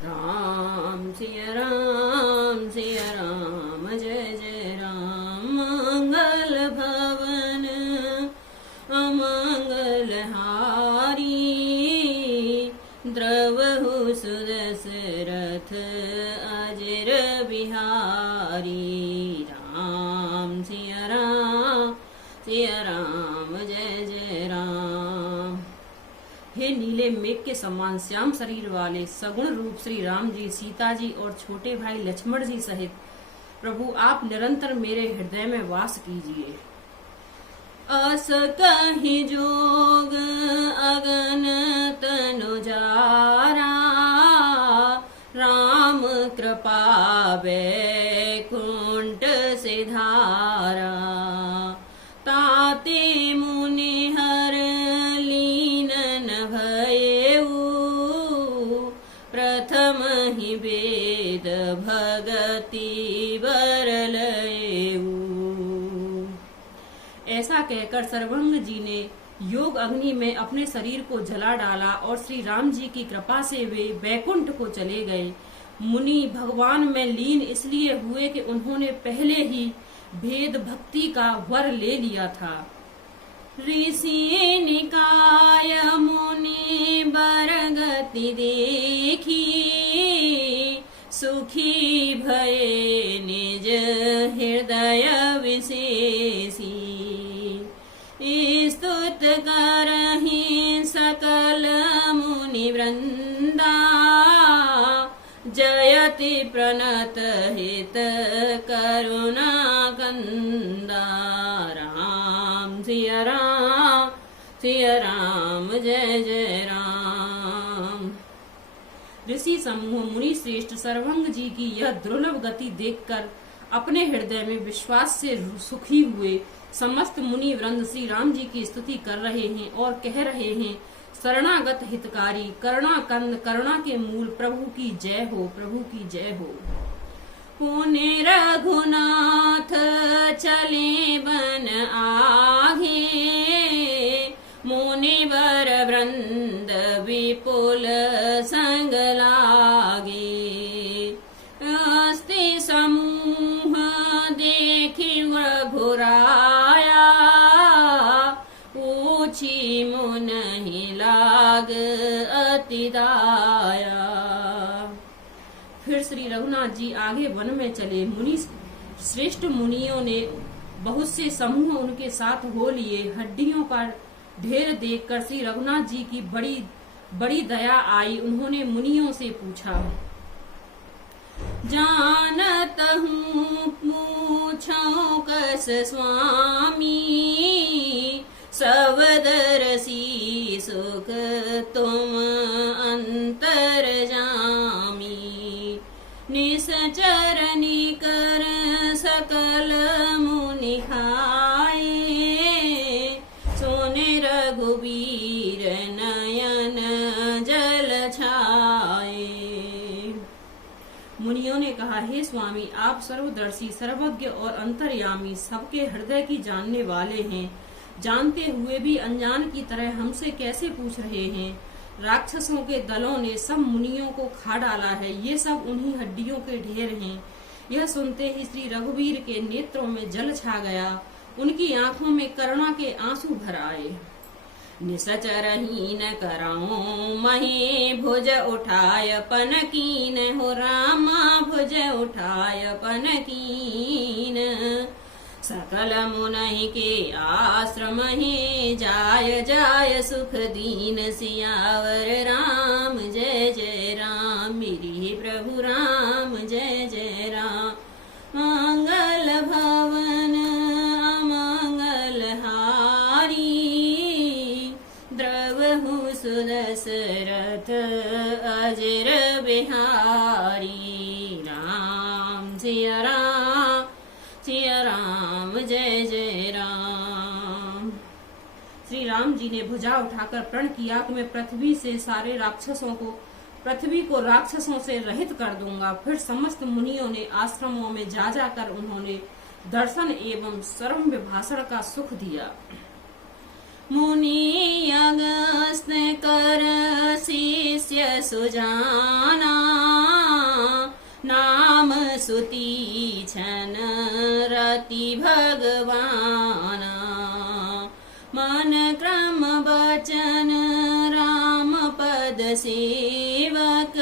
राम सिया राम जय जय राम। मंगल भवन अमंगल हारी, द्रवहु सुदशरथ अजर बिहारी। राम सिया राम जय जय राम। हे नीले मेघ के समान श्याम शरीर वाले सगुण रूप श्री राम जी, सीता जी और छोटे भाई लक्ष्मण जी सहित प्रभु आप निरंतर मेरे हृदय में वास कीजिए। अस कहि जोग अगन तनु जारा, राम कृपा बैकुंठ से धारा। ताते मुनि हर लीनन भयऊ, प्रथम ही वेद भगति बरलयऊ। ऐसा कहकर सर्वंग जी ने योग अग्नि में अपने शरीर को जला डाला और श्री राम जी की कृपा से वे बैकुंठ को चले गए। मुनि भगवान में लीन इसलिए हुए कि उन्होंने पहले ही भेद भक्ति का वर ले लिया था। ऋषि निकाय मुनि बरगति देखी, सुखी भये निज हृदय विशेषी। स्तुत करहि सकल मुनि वृंदा, जयति प्रणत हित करुणा कंदा। राम सिया राम जय जय राम। ऋषि समूह मुनि श्रेष्ठ सर्वंग जी की यह दुर्लभ गति देखकर अपने हृदय में विश्वास से सुखी हुए। समस्त मुनि वृंद श्री राम जी की स्तुति कर रहे हैं और कह रहे हैं, शरणागत हितकारी करुणा कंद करुणा के मूल प्रभु की जय हो, प्रभु की जय हो। पुण्य रघुनाथ चले बन आगे, मुनिवर वृंद विपुल संग लागे। अस्ति समूह देखि रघुराया, पूछी मुनि लाग अति दाया। फिर श्री रघुनाथ जी आगे वन में चले। मुनि श्रेष्ठ मुनियों ने बहुत से समूह उनके साथ हो लिए। हड्डियों का ढेर देखकर श्री रघुनाथ जी की बड़ी दया आई। उन्होंने मुनियों से पूछा, जानत हूँ पूछो कस स्वामी, सवदरसी सुख तुम अंतर जामी। निसचर निकर सकल मुनि खाए, सोने रघुवीर नयन जल छाए। मुनियों ने कहा, हे स्वामी आप सर्वदर्शी सर्वज्ञ और अंतर्यामी सबके हृदय की जानने वाले हैं। जानते हुए भी अनजान की तरह हमसे कैसे पूछ रहे हैं। राक्षसों के दलों ने सब मुनियों को खा डाला है। ये सब उन्हीं हड्डियों के ढेर हैं। यह सुनते ही श्री रघुवीर के नेत्रों में जल छा गया। उनकी आंखों में करुणा के आंसू भर आए। निसचरहीन कराऊं मही भुज उठाय पन कीन, हो रामा भुज उठाय पन कीन। सकल मुनि के आश्रम ही जाय जाय सुख दीन, सियावर राम जय जय राम। मेरी प्रभु राम जय जय राम। मंगल भवन अमंगल हारी, द्रवहु सुदशरथ अजर बिहारी। राम सिया राम जय जय राम। श्री राम जी ने भुजा उठाकर प्रण किया कि मैं पृथ्वी को राक्षसों से रहित कर दूंगा। फिर समस्त मुनियों ने आश्रमों में जा जाकर उन्होंने दर्शन एवं सर्व विभाषण का सुख दिया। मुनि अगस्त कर शिष्य सुजाना, सुती छन रति भगवान, मन क्रम वचन राम पद सेवक,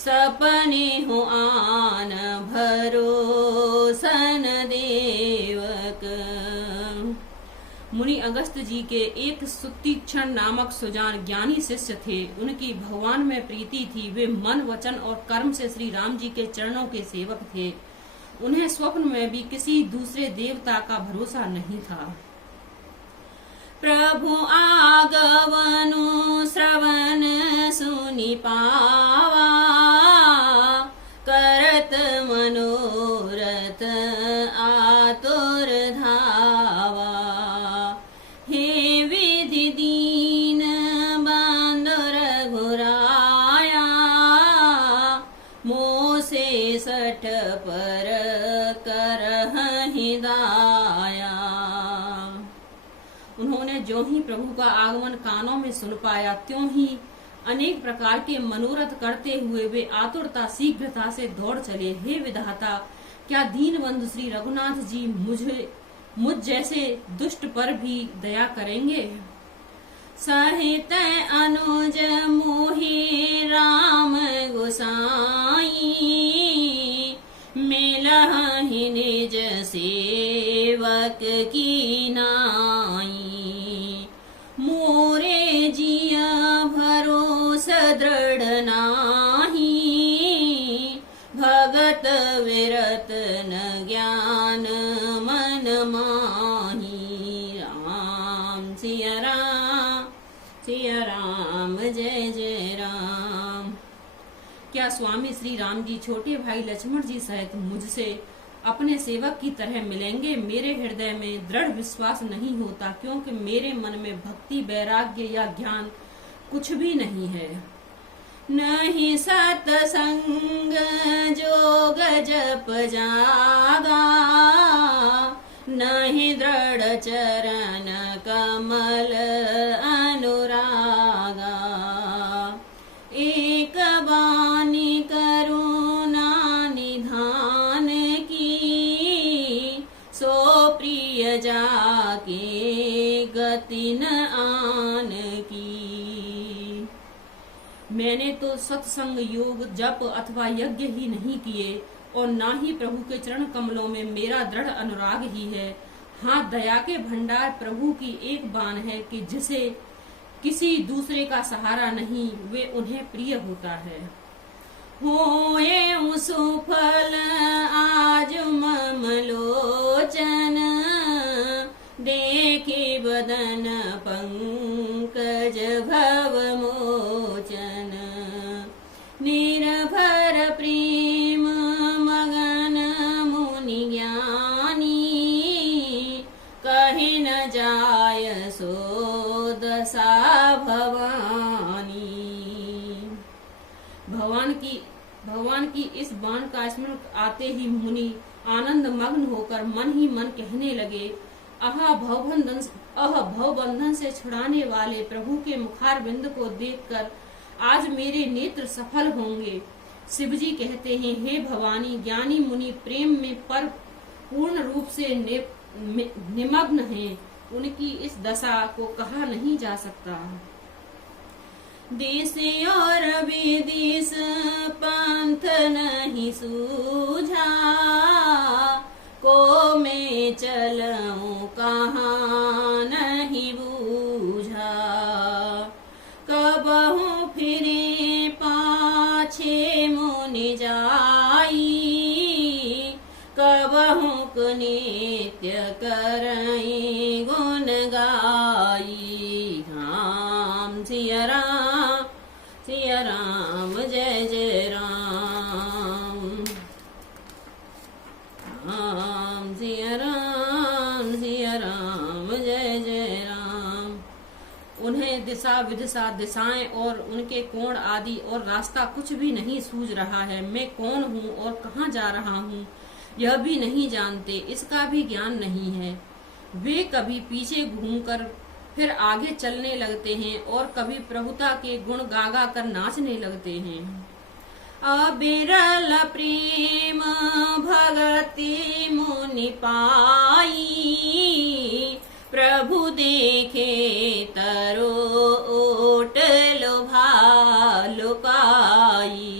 सपने हो आन भरोसन देवक। मुनि अगस्त जी के एक सुतीक्षण नामक सुजान ज्ञानी शिष्य थे। उनकी भगवान में प्रीति थी। वे मन वचन और कर्म से श्री राम जी के चरणों के सेवक थे। उन्हें स्वप्न में भी किसी दूसरे देवता का भरोसा नहीं था। प्रभु आगवनु श्रवण सुनि पावा, करत मनोरथ आतुर धावा। हे विधि दीन बांदर घुराया, मोसे सठ पर करहि दाया। उन्होंने जो ही प्रभु का आगमन कानों में सुन पाया, त्यों ही अनेक प्रकार के मनोरथ करते हुए वे आतुरता शीघ्रता से दौड़ चले। हे विधाता, क्या दीनबंधु श्री रघुनाथ जी मुझ जैसे दुष्ट पर भी दया करेंगे? सहित अनुज मोहि राम गोसाई, मिलहि निज सेवक की नाई। मोरे जिया भरोस दृढ़ नाही, भगत विरत न ज्ञान मन माही। राम सिया राम जय जय राम। क्या स्वामी श्री राम जी छोटे भाई लक्ष्मण जी सहित मुझसे अपने सेवक की तरह मिलेंगे? मेरे हृदय में दृढ़ विश्वास नहीं होता, क्योंकि मेरे मन में भक्ति, वैराग्य या ज्ञान कुछ भी नहीं है। नहीं सत्संग जोग जप जागा, नहीं दृढ़ चरण कमल अनुरागा। एक बानी करुणा निधान की, सो प्रिय जाके गति न आन की। मैंने तो सत्संग, योग, जप अथवा यज्ञ ही नहीं किए, और ना ही प्रभु के चरण कमलों में मेरा दृढ़ अनुराग ही है। हाँ, दया के भंडार प्रभु की एक बान है कि जिसे किसी दूसरे का सहारा नहीं, वे उन्हें प्रिय होता है। होए सुफल आज मम लोचन, देखे बदन पंकज भव मोचन। निर्भर प्रेम मगन मुनि ज्ञानी, कहि न जाय सो दशा भवानी। भगवान की इस बाण का स्मरण आते ही मुनि आनंद मग्न होकर मन ही मन कहने लगे, अह भवबंधन से छुड़ाने वाले प्रभु के मुखार बिंद को देखकर आज मेरे नेत्र सफल होंगे। शिवजी कहते हैं, हे भवानी, ज्ञानी मुनि प्रेम में पर पूर्ण रूप से निमग्न हैं। उनकी इस दशा को कहा नहीं जा सकता। देश और विदेश पंथ नहीं सूझा, को मैं चलूं कहाँ नहीं बूझा। कबहू फिरे पाछे मुनि जाई, कबहू नित्य करई गुण गाई। राम सिया राम जय जय राम। राम सिया राम जय जय राम। उन्हें दिशा विदिशा, दिशाएं और उनके कोण आदि और रास्ता कुछ भी नहीं सूझ रहा है। मैं कौन हूँ और कहाँ जा रहा हूँ यह भी नहीं जानते, इसका भी ज्ञान नहीं है। वे कभी पीछे घूमकर फिर आगे चलने लगते हैं और कभी प्रभुता के गुण गा गा कर नाचने लगते हैं। अबिरल प्रेम भगति मुनि पाई, प्रभु देखे तरो ओट लोभा लुकाई।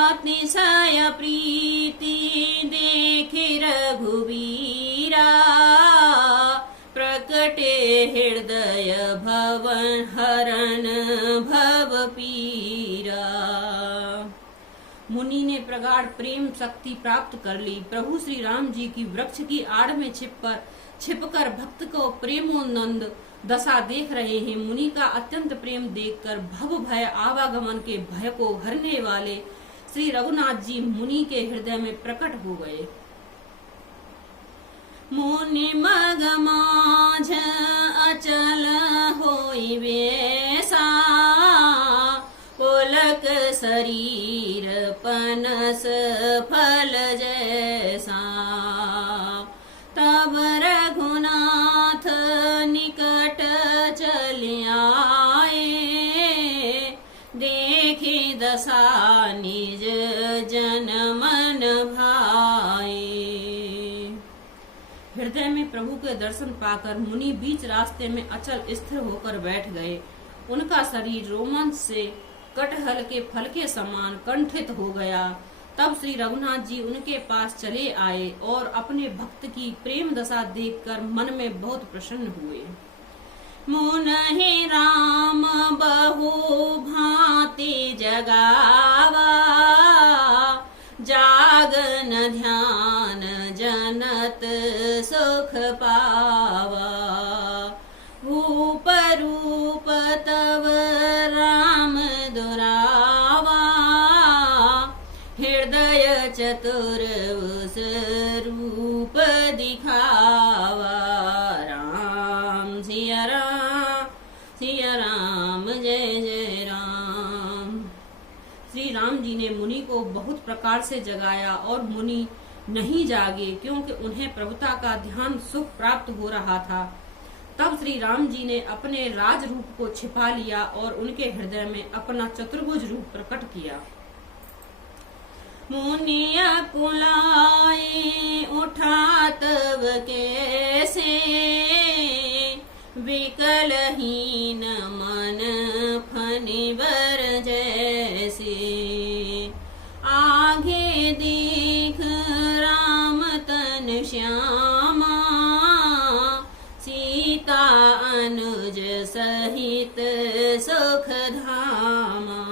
अतिशय प्रीति देखे रघुवीरा, प्रकटे हृदय भवन हरन भव पीरा। मुनि ने प्रगाढ़ प्रेम शक्ति प्राप्त कर ली। प्रभु श्री राम जी की वृक्ष की आड़ में छिपकर भक्त को प्रेमोन्नंद दशा देख रहे हैं। मुनि का अत्यंत प्रेम देखकर भव भय आवागमन के भय को हरने वाले श्री रघुनाथ जी मुनि के हृदय में प्रकट हो गए। मुनि मग माझ अचल होई वैसा, पुलक शरीर पनस फल जैसा। तब रघुनाथ निकट चल आए, देखे दशा निज जन मन भाए। हृदय में प्रभु के दर्शन पाकर मुनि बीच रास्ते में अचल स्थिर होकर बैठ गए। उनका शरीर रोमांच से कटहल के फल के समान कंठित हो गया। तब श्री रघुनाथ जी उनके पास चले आए और अपने भक्त की प्रेम दशा देखकर मन में बहुत प्रसन्न हुए। मुनहि राम बहु भांति जगावा, जागन ध्यान जनत सुख पावा। भूप रूप तव राम दुरावा, हृदय चतुर उस रूप दिखावा। राम सिया राम जय जय राम। श्री राम जी ने मुनि को बहुत प्रकार से जगाया और मुनि नहीं जागे, क्योंकि उन्हें प्रभुता का ध्यान सुख प्राप्त हो रहा था। तब श्री राम जी ने अपने राज रूप को छिपा लिया और उनके हृदय में अपना चतुर्भुज रूप प्रकट किया। मुनि कुलाए उठा तब कैसे, विकलहीन मन फनिबर जैसे। आगे देख राम तन श्यामा, सीता अनुज सहित सुख धामा।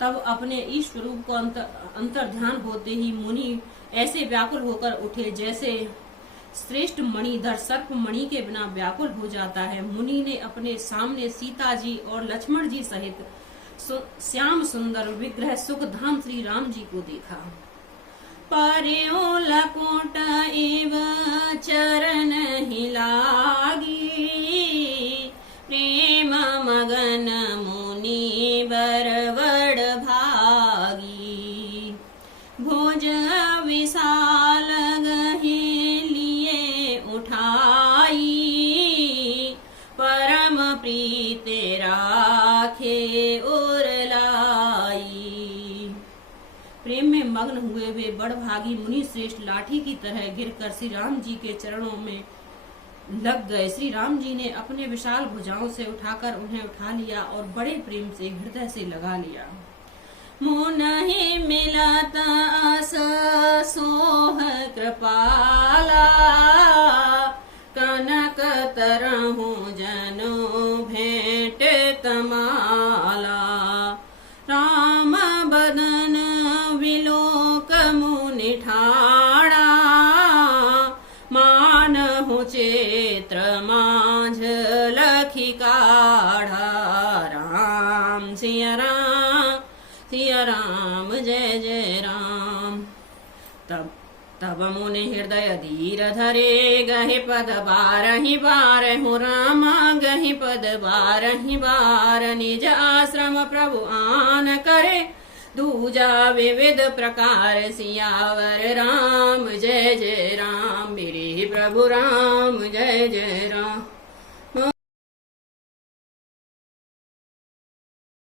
तब अपने ईश स्वरूप को अंतर ध्यान होते ही मुनि ऐसे व्याकुल होकर उठे जैसे श्रेष्ठ मणिधर सर्प मणि के बिना व्याकुल हो जाता है। मुनि ने अपने सामने सीता जी और लक्ष्मण जी सहित श्याम सुंदर विग्रह सुख धाम श्री राम जी को देखा। पर्यो लकोट एव चरण ही लागी, प्रेम मगन मुनि बरवड़ भागी। भुज विशाल गहे लिए उठाई, परम प्रीत राखे और लाई। प्रेम में मग्न हुए वे बड़भागी मुनि श्रेष्ठ लाठी की तरह गिरकर श्री राम जी के चरणों में लग गए। श्री राम जी ने अपने विशाल भुजाओं से उठाकर उन्हें उठा लिया और बड़े प्रेम से हृदय से लगा लिया। मुनहि मिलत अस सोह कृपाला, कनक तरहु जनो भेंट तमाला। राम बदन विलोक मुनि ठाड़ा, मानहु चेत्र माझ लखी काढ़ा। राम सिया राम जय जय राम। तब मुनि हृदय धीर धरे, गहि पद बारहि बारहु रामा, गहि पद बारहि बार। निज आश्रम प्रभु आन करे, दूजा विविध प्रकार सियावर। राम जय जय राम, मेरे प्रभु राम जय जय राम।